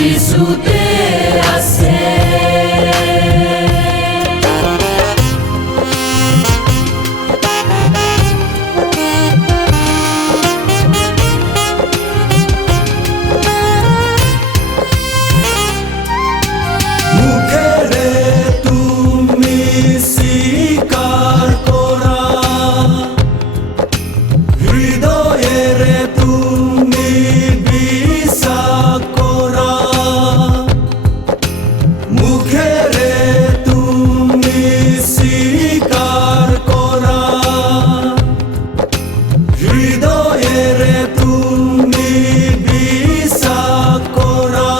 যিশুতে আছে। মুখেরে তুমি স্বীকার করা, হৃদয়েরে তুমি বিশ্বাস করা। মুখেরে তুমি স্বীকার করা, হৃদয়েরে তুমি বিশ্বাস করা।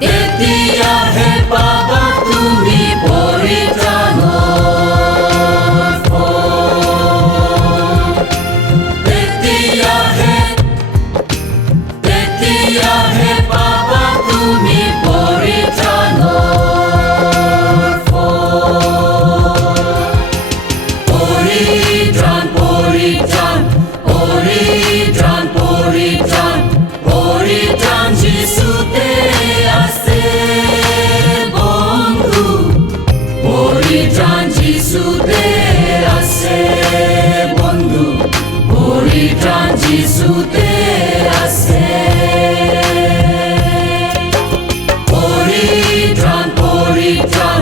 তেতিয়া হে পাবা তুমি পৰিত্ৰাণৰ ফল। তেতিয়া হে পাবা তুমি পৰিত্ৰাণৰ ফল। পৰিত্ৰাণ পৰিত্ৰাণ পৰিত্ৰাণ পৰিত্ৰাণ পৰিত্ৰাণ যিশুতে আছে বন্ধু। পৰিত্ৰাণ যিশুতে আছে বন্ধু। পৰিত্ৰাণ যিশুতে আছে। পৰিত্ৰাণ পৰিত্ৰাণ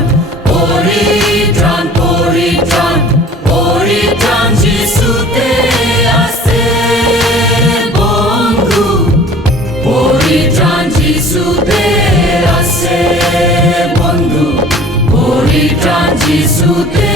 পৰিত্ৰাণ পৰিত্ৰাণ পৰিত্ৰাণ যিশুতে আছে বন্ধু। পৰিত্ৰাণ যিশুতে আছে বন্ধু। পৰিত্ৰাণ যিশুতে